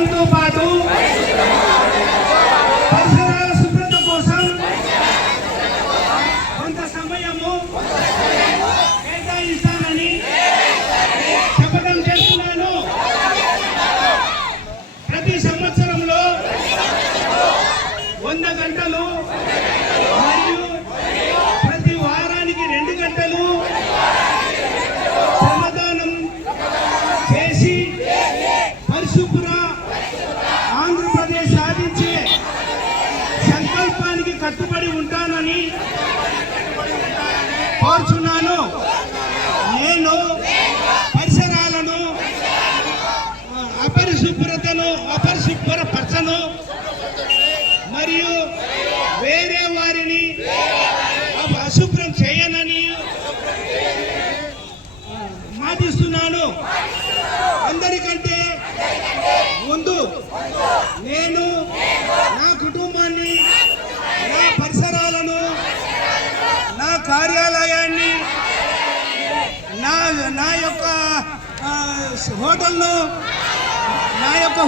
శుభ్రతతో పాటు పరిసరాల శుభ్రత కోసం కొంత సమయము కేటాయిస్తానని శపథం చేస్తున్నాను. ప్రతి సంవత్సరంలో 100 గంటలు మరియు ప్రతి వారానికి 2 గంటలు శ్రమదానం చేసి పరిశుభ్ర ఆంధ్రప్రదేశ్ సాధించే సంకల్పానికి కట్టుబడి ఉంటానని కోరుచున్నాను. నేను పరిసరాలను అపరిశుభ్రపరచను మరియు వేరే వారిని అశుభ్రం చేయనని మాటిస్తున్నాను. అందరికంటే ముందు నేను నా కుటుంబాన్ని, నా పరిసరాలను, నా కార్యాలయాన్ని, నా యొక్క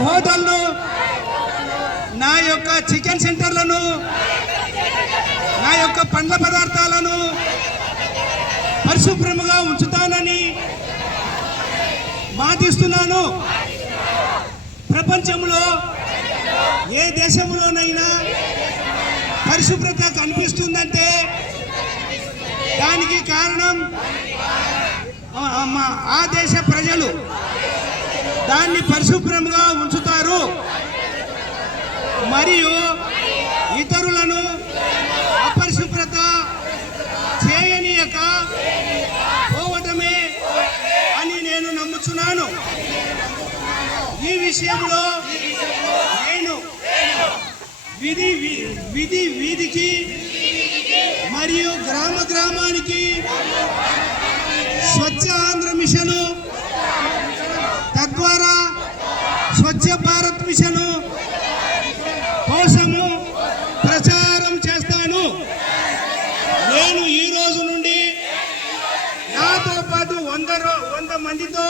హోటల్ను, నా యొక్క చికెన్ సెంటర్లను, నా యొక్క పండ్ల పదార్థాలను పరిశుభ్రంగా ఉంచుతానని మాటిస్తున్నాను. ప్రపంచంలో ఏ దేశంలోనైనా పరిశుభ్రత కనిపిస్తుందంటే దానికి కారణం ఆ దేశ ప్రజలు దాన్ని పరిశుభ్రంగా ఉంచుతారు మరియు ఇతరులను అపరిశుభ్రత చేయనీయక పోవటమే అని నేను నమ్ముచున్నాను. ఈ విషయంలో నేను వీధికి మరియు గ్రామానికి స్వచ్ఛ ఆంధ్ర మిషను, తద్వారా స్వచ్ఛ భారత్ మిషను కోసము ప్రచారం చేస్తాను. నేను ఈ రోజు నుండి నాతో పాటు 100 మందితో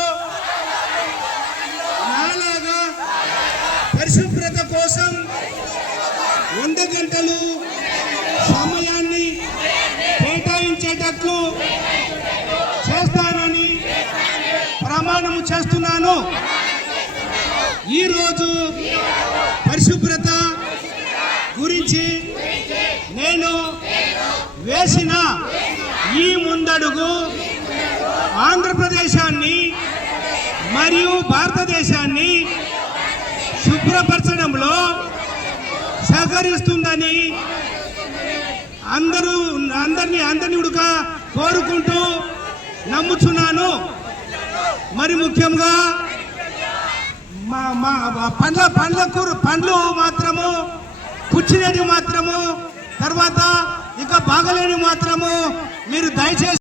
నాలాగా పరిశుభ్రత కోసం 100 గంటలు సమయాన్ని కేటాయించేటట్లు చేస్తానని ప్రమాణం చేస్తున్నాను. ఈరోజు పరిశుభ్రత గురించి నేను వేసిన ఈ ముందడుగు ఆంధ్రప్రదేశాన్ని మరియు భారతదేశాన్ని శుభ్రపరచడంలో సహకరిస్తుందని అందరినీ ఉడక కోరుకుంటూ నమ్ముచున్నాను. మరి ముఖ్యంగా పండ్లు మాత్రము, పుచ్చినవి మాత్రము, తర్వాత ఇక బాగలేని మాత్రము మీరు దయచేసి